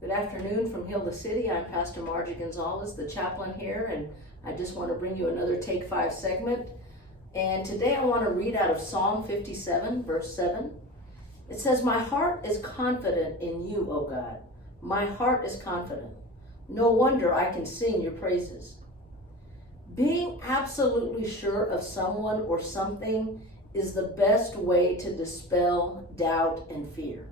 Good afternoon from Hilda City. I'm Pastor Margie Gonzalez, the chaplain here, and I just want to bring you another Take 5 segment. And today I want to read out of Psalm 57, verse 7. It says, "My heart is confident in you, O God. My heart is confident. No wonder I can sing your praises." Being absolutely sure of someone or something is the best way to dispel doubt and fear.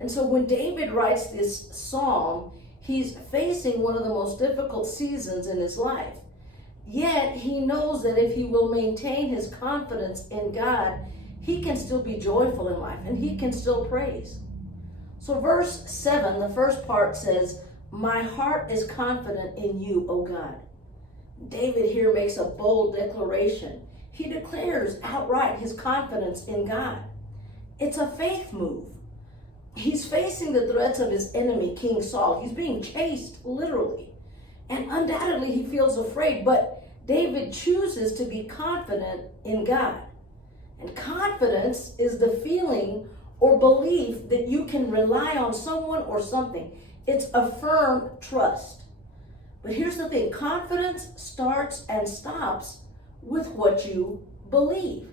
And so when David writes this psalm, he's facing one of the most difficult seasons in his life. Yet he knows that if he will maintain his confidence in God, he can still be joyful in life and he can still praise. So verse 7, the first part says, "My heart is confident in you, O God." David here makes a bold declaration. He declares outright his confidence in God. It's a faith move. He's facing the threats of his enemy, King Saul. He's being chased, literally. And undoubtedly he feels afraid, but David chooses to be confident in God. And confidence is the feeling or belief that you can rely on someone or something. It's a firm trust. But here's the thing, confidence starts and stops with what you believe.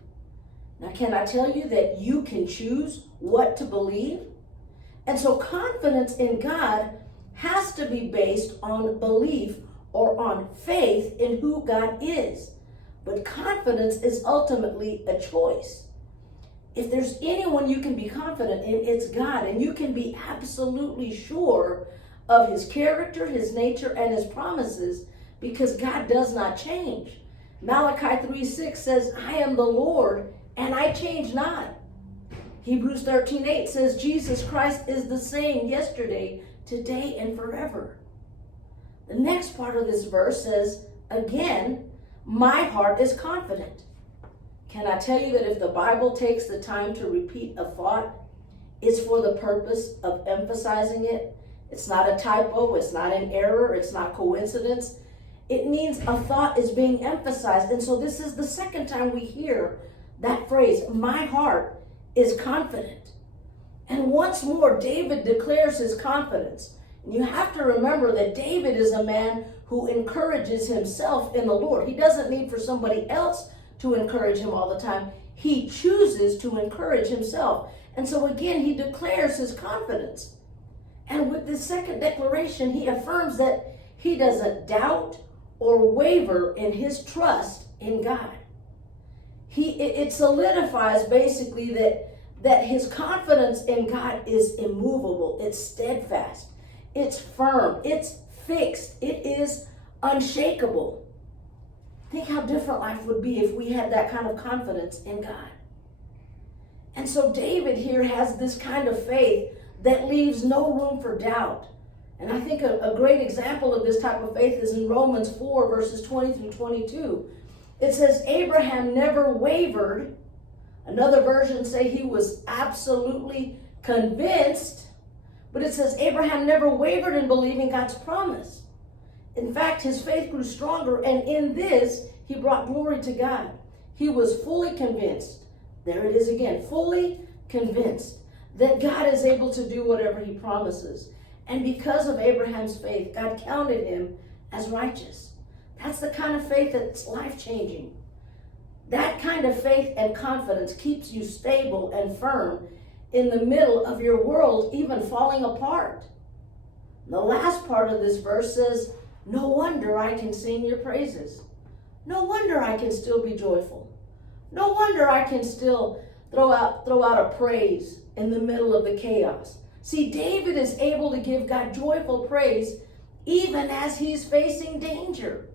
Now, can I tell you that you can choose what to believe? And so confidence in God has to be based on belief or on faith in who God is. But confidence is ultimately a choice. If there's anyone you can be confident in, it's God. And you can be absolutely sure of his character, his nature, and his promises because God does not change. Malachi 3:6 says, "I am the Lord and I change not." Hebrews 13:8 says, "Jesus Christ is the same yesterday, today, and forever." The next part of this verse says, again, "My heart is confident." Can I tell you that if the Bible takes the time to repeat a thought, it's for the purpose of emphasizing it? It's not a typo, it's not an error, it's not coincidence. It means a thought is being emphasized. And so this is the second time we hear that phrase, "My heart is confident." And once more, David declares his confidence. And you have to remember that David is a man who encourages himself in the Lord. He doesn't need for somebody else to encourage him all the time. He chooses to encourage himself. And so again, he declares his confidence. And with this second declaration, he affirms that he doesn't doubt or waver in his trust in God. It solidifies basically that his confidence in God is immovable, it's steadfast, it's firm, it's fixed, it is unshakable. Think how different life would be if we had that kind of confidence in God. And so David here has this kind of faith that leaves no room for doubt. And I think a great example of this type of faith is in Romans 4, verses 20 through 22. It says, "Abraham never wavered." Another version say he was absolutely convinced. But it says Abraham never wavered in believing God's promise. In fact, his faith grew stronger, and in this, he brought glory to God. He was fully convinced. There it is again, fully convinced that God is able to do whatever he promises. And because of Abraham's faith, God counted him as righteous. That's the kind of faith that's life-changing. That kind of faith and confidence keeps you stable and firm in the middle of your world even falling apart. The last part of this verse says, "No wonder I can sing your praises." No wonder I can still be joyful. No wonder I can still throw out a praise in the middle of the chaos. See, David is able to give God joyful praise even as he's facing danger.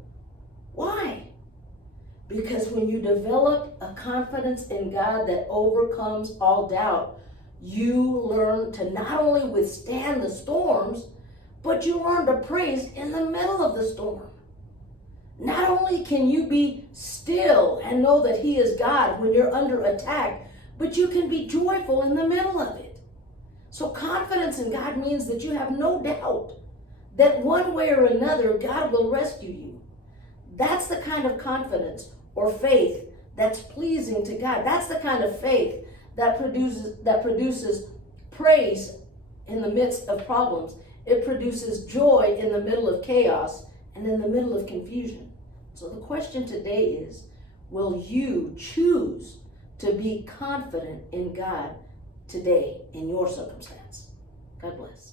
Why? Because when you develop a confidence in God that overcomes all doubt, you learn to not only withstand the storms, but you learn to praise in the middle of the storm. Not only can you be still and know that he is God when you're under attack, but you can be joyful in the middle of it. So confidence in God means that you have no doubt that one way or another, God will rescue you. That's the kind of confidence or faith that's pleasing to God. That's the kind of faith that produces praise in the midst of problems. It produces joy in the middle of chaos and in the middle of confusion. So the question today is, will you choose to be confident in God today in your circumstance? God bless.